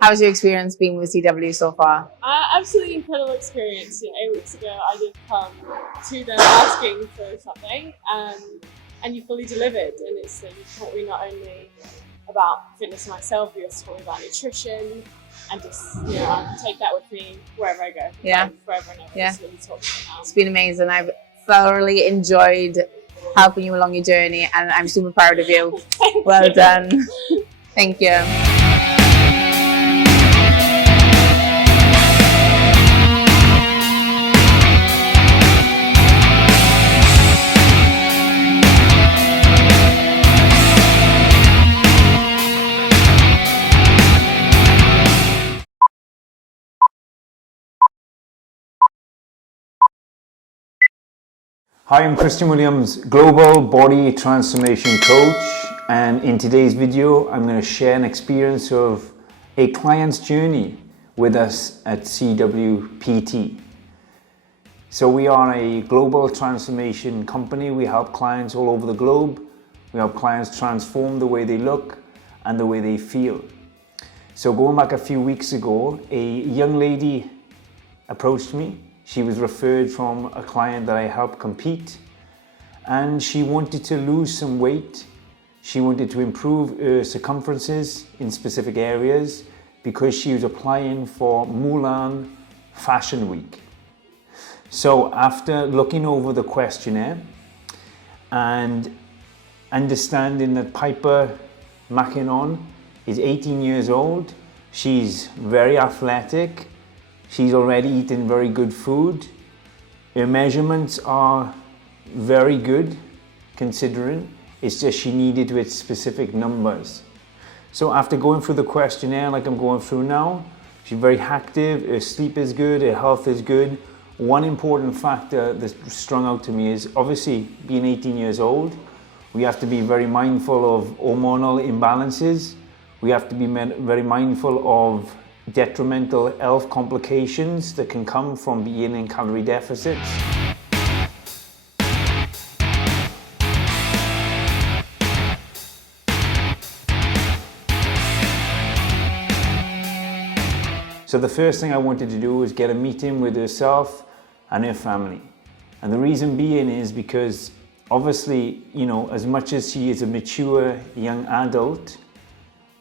How's your experience being with CW so far? Absolutely incredible experience. 8 weeks ago, I did come to them asking for something, and you fully delivered. And it's taught me not only about fitness myself, but you also taught me about nutrition, and just I can take that with me wherever I go. Yeah, forever and ever. Yeah, It's really taught me now. It's been amazing. I've thoroughly enjoyed helping you along your journey, and I'm super proud of you. Well done. Thank you. Hi, I'm Christian Williams, Global Body Transformation Coach, and in today's video I'm going to share an experience of a client's journey with us at CWPT. So we are a global transformation company. We help clients all over the globe. We help clients transform the way they look and the way they feel. So going back a few weeks ago, a young lady approached me. She was referred from a client that I helped compete, and she wanted to lose some weight. She wanted to improve her circumferences in specific areas because she was applying for Mulan Fashion Week. So after looking over the questionnaire and understanding that Piper Mackinnon is 18 years old, she's very athletic, she's already eaten very good food. Her measurements are very good considering. It's just she needed to hit specific numbers. So after going through the questionnaire like I'm going through now, she's very active, her sleep is good, her health is good. One important factor that strung out to me is obviously being 18 years old, we have to be very mindful of hormonal imbalances. We have to be very mindful of detrimental health complications that can come from being in calorie deficits. So the first thing I wanted to do was get a meeting with herself and her family. And the reason being is because obviously, as much as she is a mature young adult,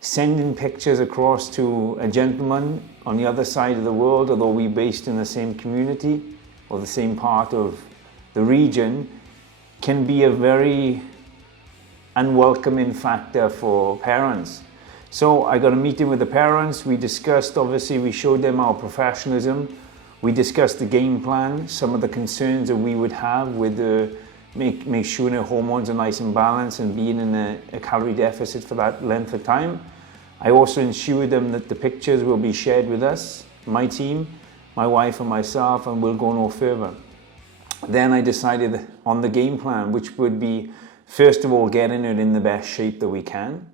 sending pictures across to a gentleman on the other side of the world, although we're based in the same community or the same part of the region, can be a very unwelcoming factor for parents. So I got a meeting with the parents. We discussed, obviously we showed them our professionalism. We discussed the game plan, some of the concerns that we would have with make sure their hormones are nice and balanced and being in a calorie deficit for that length of time. I also ensured them that the pictures will be shared with us, my team, my wife and myself, and we'll go no further. Then I decided on the game plan, which would be, first of all, getting her in the best shape that we can.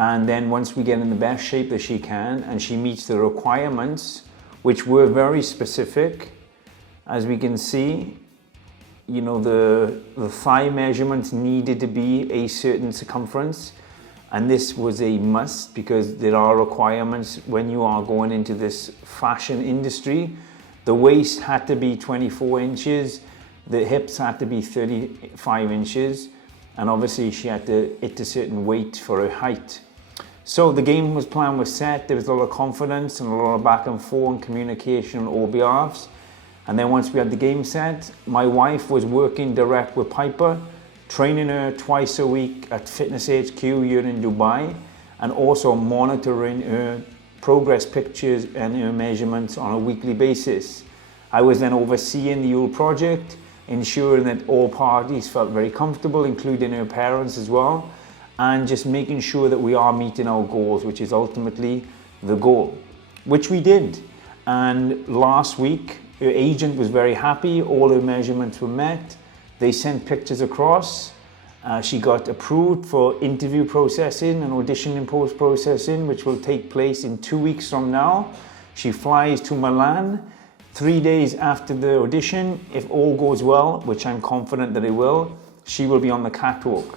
And then once we get in the best shape that she can and she meets the requirements, which were very specific, as we can see, the thigh measurements needed to be a certain circumference. And this was a must because there are requirements when you are going into this fashion industry. The waist had to be 24 inches, the hips had to be 35 inches, and obviously she had to hit a certain weight for her height. So the game plan was set, there was a lot of confidence and a lot of back and forth and communication on all behalves. And then once we had the game set, my wife was working direct with Piper, training her twice a week at Fitness HQ here in Dubai, and also monitoring her progress pictures and her measurements on a weekly basis. I was then overseeing the whole project, ensuring that all parties felt very comfortable, including her parents as well, and just making sure that we are meeting our goals, which is ultimately the goal, which we did. And last week, her agent was very happy, all her measurements were met. They sent pictures across. She got approved for interview processing and auditioning post-processing, which will take place in 2 weeks from now. She flies to Milan 3 days after the audition, if all goes well, which I'm confident that it will, she will be on the catwalk.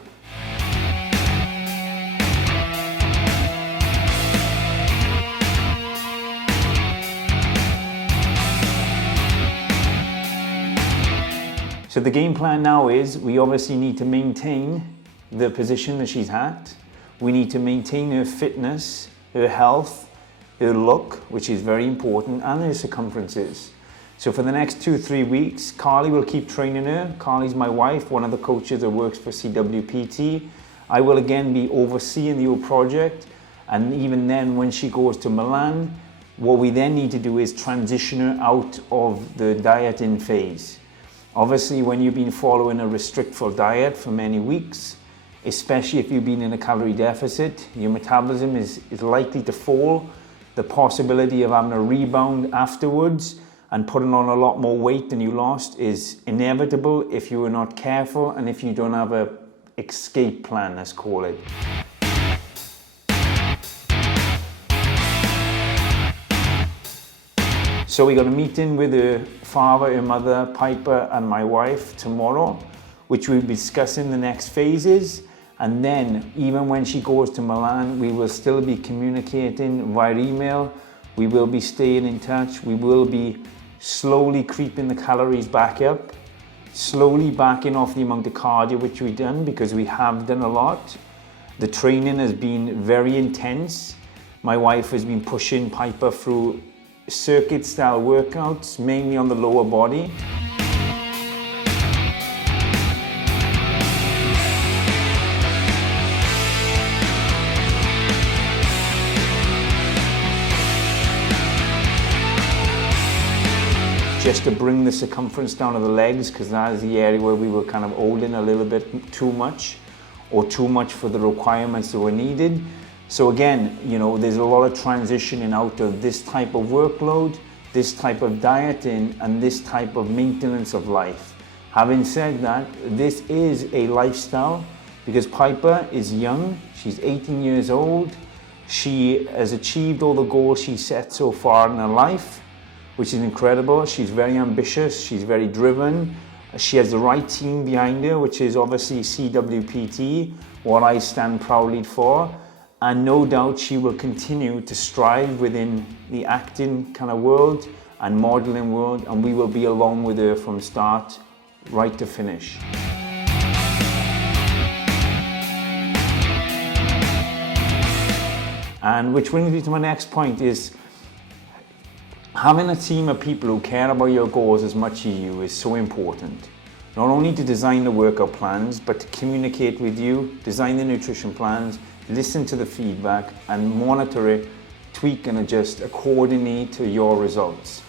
So the game plan now is we obviously need to maintain the position that she's at. We need to maintain her fitness, her health, her look, which is very important, and her circumferences. So for the next 2-3 weeks, Carly will keep training her. Carly's my wife, one of the coaches that works for CWPT. I will again be overseeing the whole project. And even then, when she goes to Milan, what we then need to do is transition her out of the dieting phase. Obviously, when you've been following a restrictful diet for many weeks, especially if you've been in a calorie deficit, your metabolism is likely to fall. The possibility of having a rebound afterwards and putting on a lot more weight than you lost is inevitable if you are not careful and if you don't have a escape plan, let's call it. So we got a meeting with her father, her mother, Piper and my wife tomorrow, which we'll be discussing the next phases. And then even when she goes to Milan, we will still be communicating via email. We will be staying in touch. We will be slowly creeping the calories back up, slowly backing off the amount of cardio which we've done, because we have done a lot. The training has been very intense. My wife has been pushing Piper through circuit style workouts, mainly on the lower body. Just to bring the circumference down of the legs, because that is the area where we were kind of holding a little bit too much, or too much for the requirements that were needed. So again, you know, there's a lot of transitioning out of this type of workload, this type of dieting, and this type of maintenance of life. Having said that, this is a lifestyle, because Piper is young, she's 18 years old, she has achieved all the goals she set so far in her life, which is incredible. She's very ambitious, she's very driven. She has the right team behind her, which is obviously CWPT, what I stand proudly for. And no doubt she will continue to strive within the acting kind of world and modeling world, and we will be along with her from start right to finish. And which brings me to my next point is, having a team of people who care about your goals as much as you is so important. Not only to design the workout plans, but to communicate with you, design the nutrition plans, listen to the feedback and monitor it, tweak and adjust accordingly to your results.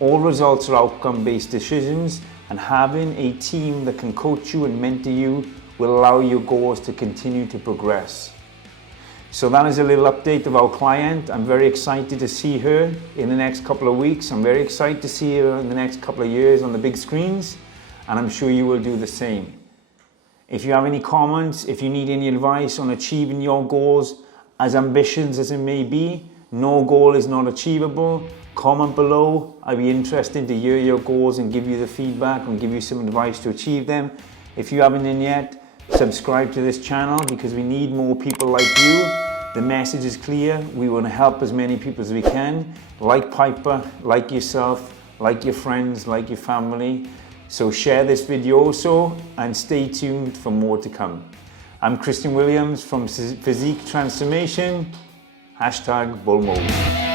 All results are outcome-based decisions, and having a team that can coach you and mentor you will allow your goals to continue to progress. So that is a little update of our client. I'm very excited to see her in the next couple of weeks. I'm very excited to see her in the next couple of years on the big screens, and I'm sure you will do the same. If you have any comments, if you need any advice on achieving your goals, as ambitious as it may be, no goal is not achievable. Comment below. I'd be interested to hear your goals and give you the feedback and give you some advice to achieve them. If you haven't done yet, subscribe to this channel, because we need more people like you. The message is clear. We want to help as many people as we can, like Piper, like yourself, like your friends, like your family. So share this video also, and stay tuned for more to come. I'm Christian Williams from Physique Transformation, #Bull Mode.